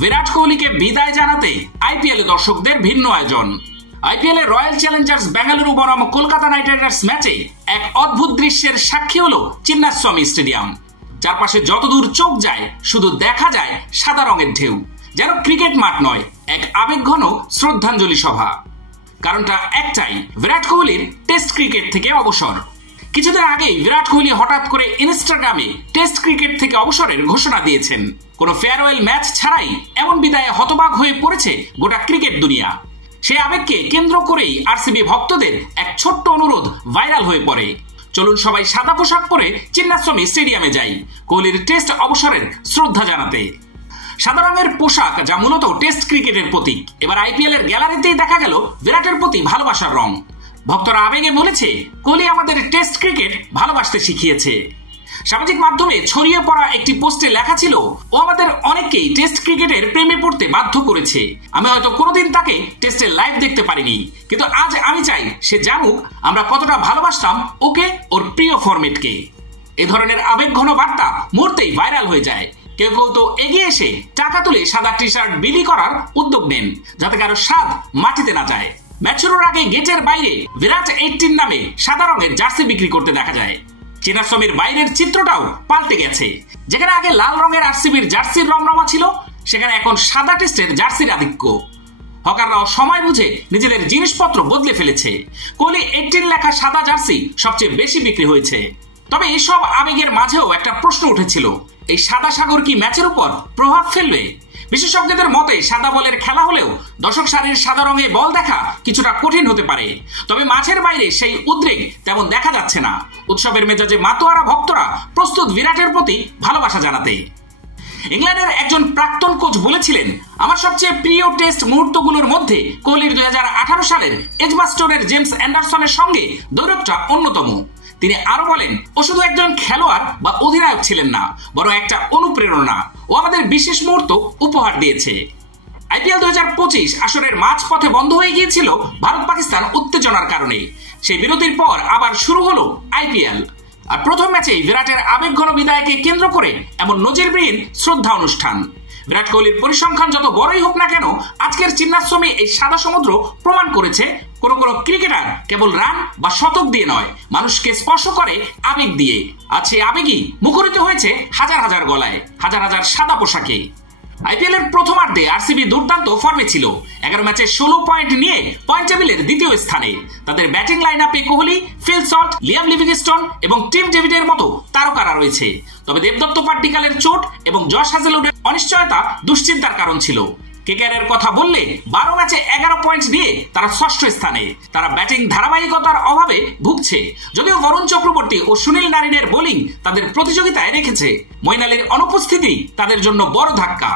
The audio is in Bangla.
বিরাট কোহলিকে বিদায় জানাতে আইপিএল দর্শকদের ভিন্ন আয়োজন। আইপিএল এর রয়্যাল চ্যালেঞ্জার্স বেঙ্গালুরু বনাম কলকাতা নাইট রাইডার্স ম্যাচে এক অদ্ভুত দৃশ্যের সাক্ষী হলো চিন্নাস্বামী স্টেডিয়াম। চারপাশে যতদূর চোখ যায় শুধু দেখা যায় সাদা রঙের ঢেউ, যেন ক্রিকেট মাঠ নয়, এক আবেগঘন শ্রদ্ধাঞ্জলি সভা। কারণটা একটাই, বিরাট কোহলির টেস্ট ক্রিকেট থেকে অবসর। কিছুদিন আগেই বিরাট কোহলি হঠাৎ করে ইনস্টাগ্রামে টেস্ট ক্রিকেট থেকে অবসরের ঘোষণা দিয়েছেন। কোনো ফেয়ারওয়েল ম্যাচ ছাড়াই এমন বিদায়ে হতবাক হয়ে পড়েছে গোটা ক্রিকেট দুনিয়া। সেই আবেগকে কেন্দ্র করেই আরসিবি ভক্তদের এক ছোট্ট অনুরোধ ভাইরাল হয়ে পড়ে। চলুন সবাই সাদা পোশাক পরে চিন্নাস্বামী স্টেডিয়ামে যাই কোহলির টেস্ট অবসরের শ্রদ্ধা জানাতে। সাদা রঙের পোশাক, যা মূলত টেস্ট ক্রিকেটের প্রতীক, এবার আইপিএল এর গ্যালারিতেই দেখা গেল বিরাটের প্রতি ভালোবাসার রং। ভক্তরা আবেগে বলেছে, কোহলি আমাদের টেস্ট ক্রিকেট ভালোবাসতে শিখিয়েছে। সামাজিক মাধ্যমে ছড়িয়ে পড়া একটি পোস্টে লেখা ছিল, ও আমাদের অনেককেই টেস্ট ক্রিকেটের প্রেমে পড়তে বাধ্য করেছে। আমি হয়তো কোনোদিন তাকে টেস্টের লাইভ দেখতে পারিনি, কিন্তু আজ আমি চাই সে জানুক আমরা কতটা ভালোবাসতাম ওকে, ওর প্রিয় ফরম্যাটকে। এ ধরনের আবেগঘন বার্তা মুহূর্তেই ভাইরাল হয়ে যায়। কেউ কেউ তো এগিয়ে এসে টাকা তুলে সাদা টি শার্ট বিলি করার উদ্যোগ নেন, যাতে কারো স্বাদ মাটিতে না যায়। ম্যাচ শুরুর আগে গেটের বাইরে বিরাট 18 নামে সাদা রঙের জার্সি বিক্রি করতে দেখা যায়। চিন্নাস্বামীর বাইরের চিত্রটাও পাল্টে গেছে। যেখানে আগে লাল রঙের আরসিবির জার্সির রমরমা ছিল, সেখানে এখন সাদা টেস্টের জার্সির আধিক্য। হকাররাও সময় বুঝে নিজেদের জিনিসপত্র বদলে ফেলেছে। কোহলি 18 লেখা সাদা জার্সি সবচেয়ে বেশি বিক্রি হয়েছে। তবে এইসব আবেগের মাঝেও একটা প্রশ্ন উঠেছিল, এই সাদা সাগর কি ম্যাচের উপর প্রভাব ফেলবে? বিশেষজ্ঞদের মতে সাদা বলের খেলা হলেও দর্শক সারির সাদা রঙে বল দেখা কিছুটা কঠিন হতে পারে। তবে মাঠের বাইরে সেই উদ্রেক তেমন দেখা যাচ্ছে না। উৎসবের মেজাজে মাতোয়ারা ভক্তরা প্রস্তুত বিরাটের প্রতি ভালোবাসা জানাতে। ইংল্যান্ডের একজন প্রাক্তন কোচ বলেছিলেন, আমার সবচেয়ে প্রিয় টেস্ট মুহূর্তগুলোর মধ্যে কোহলির 2018 সালের এজবাস্টনের জেমস অ্যান্ডারসনের সঙ্গে দ্বৈরথটা অন্যতম। তিনি আরো বলেন, ও শুধু একজন খেলোয়াড় বা অধিনায়ক ছিলেন না, বরং একটা অনুপ্রেরণা। ও আমাদের বিশেষ মুহূর্ত উপহার দিয়েছে। আইপিএল 2025 আসরের মাঝপথে বন্ধ হয়ে গিয়েছিল ভারত পাকিস্তান উত্তেজনার কারণে। সেই বিরতির পর আবার শুরু হলো আইপিএল। আর প্রথম ম্যাচেই বিরাটের আবেগঘন বিদায়কে কেন্দ্র করে এমন নজিরবিহীন শ্রদ্ধা অনুষ্ঠান। বিরাট কোহলির পরিসংখ্যান যত বড়ই হোক না কেন, আজকের চিন্নাস্বামী এই সাদা সমুদ্র প্রমাণ করেছে, কোন কোন ক্রিকেটার কেবল রান বা শতক দিয়ে নয়, মানুষকে স্পর্শ করে আবেগ দিয়ে। আর সেই আবেগই মুখরিত হয়েছে হাজার হাজার গলায়, হাজার হাজার সাদা পোশাকে। আইপিএল এর প্রথমার্ধে আরসিবি দুর্দান্ত ফর্মে ছিল। 11 ম্যাচে 16 পয়েন্ট নিয়ে পয়েন্ট টেবিলের দ্বিতীয় স্থানে। তাদের ব্যাটিং লাইন আপে Kohli, Phil Salt, Liam Livingstone এবং টিম ডেভিডের মতো তারকারা রয়েছে। তবে দেবদত্ত পাট্টিকালের চোট এবং জশ হ্যাজেলউডের অনিশ্চয়তা দুশ্চিন্তার কারণ ছিল। কেকেআরের কথা বললে 12 ম্যাচে 11 পয়েন্ট নিয়ে তারা ষষ্ঠ স্থানে। তারা ব্যাটিং ধারাবাহিকতার অভাবে ভুগছে। যদিও বরুণ চক্রবর্তী ও সুনীল নারিনের বোলিং তাদের প্রতিযোগিতায় রেখেছে, মঈন আলীর অনুপস্থিতি তাদের জন্য বড় ধাক্কা।